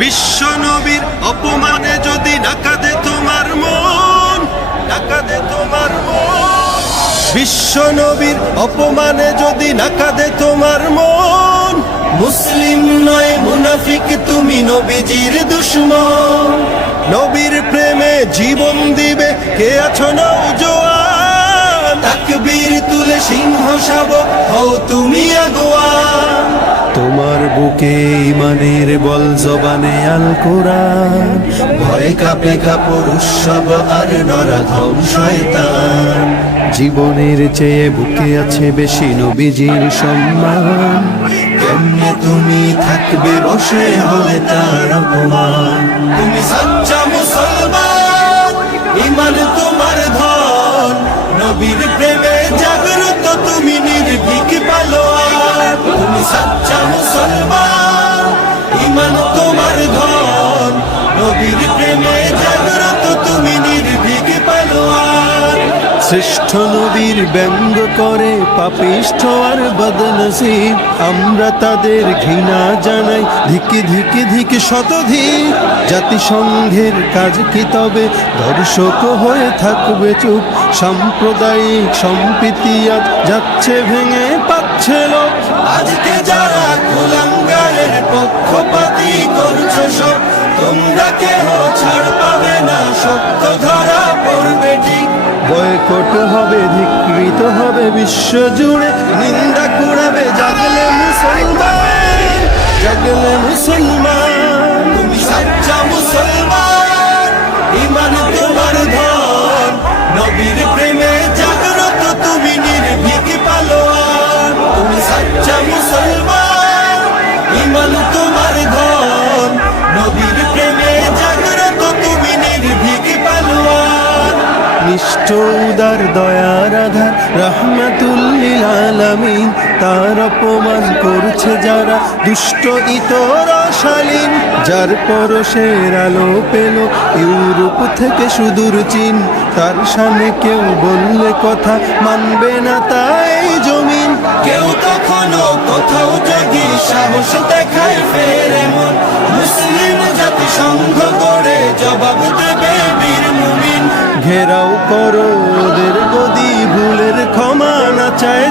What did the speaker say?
বিশ্ব নবীর অপমানে যদি না কাঁদে তোমার মন, না কাঁদে তোমার মন। বিশ্ব নবীর অপমানে যদি না কাঁদে তোমার মন, মুসলিম নয় মুনাফিক তুমি, নবীজির দুশমন। নবীর প্রেমে জীবন দিবে কে আছো নওজোয়ান, তাকবীর তুলে সিংহ শাবক হও তুমি আগুয়ান। তোমার বুকে ইমানের বল, জবানে আল কোরআন, ভয়ে কাঁপে কাপড় উৎসব আর নরাধম শয়তান। জীবনের চেয়ে বুকে আছে বেশি নবীজির সম্মান, কেমনে তুমি থাকবে বসে হলে তার অপমান। তুমি সচ্চা মুসলমান, ইমান তোমার ধন, নবীর প্রেমে জাগ্রত তুমি নির্ভীক পালোয়ান। তুমি সচ্চা মুসলমান, ইমান তোমার ধন, নবীর প্রেমে জাগ্রত তুমি নির্ভীক পালোয়ান। শ্রেষ্ঠ নবীর ব্যঙ্গ করে পাপিষ্ঠ আর বদনসিব, আমরা তাদের ঘৃণা জানাই ধিকে ধিকে ধিকে শতধিক। জাতিসংঘের কাজ কি তবে দর্শক হয়ে থাকবে চুপ, সাম্প্রদায়িক সম্প্রীতি আজ যাচ্ছে ভেঙে পাচ্ছে লোক। আজকে যারা কুলাঙ্গারের পক্ষপাতী করছো সব, তোমরা কেহ ছাড় পাবে না, সত্য ধরা পড়বে ঠিক। বয়কট হবে, ধিকৃত হবে বিশ্ব জুড়ে, নিন্দা কুড়াবে জাগলে মুসলমান, জাগলে মুসলমান। তুমি সচ্চা মুসলমান, ইমান তোমার ধন, নবীর প্রেমে জাগ্রত তুমি নির্ভীক পালোয়ান। তুমি সচ্চা মুসলমান, ইমান তোমার ধন, নবীর প্রেমে জাগ্রত তুমি নির্ভীক পালোয়ান। নিষ্ঠ উদার দয়ার আধার রাহমাতুল লিল আলামিন, তার অপমান করছে যারা দুষ্ট ইতর শালীন। যার পরশের আলো পেল ইউরোপ থেকে সুদূর চীন, তার সামনে কেউ বললে কথা মানবে না তাই জমিন। কেউ কখনো কোথাও যদি সাহস দেখায় ফের এমন, মুসলিম জাতি সংঘ করে জবাব দেবে বীর মুমিন। ঘেরাও করো ওদের গদি, ভুলের ক্ষমা না চায়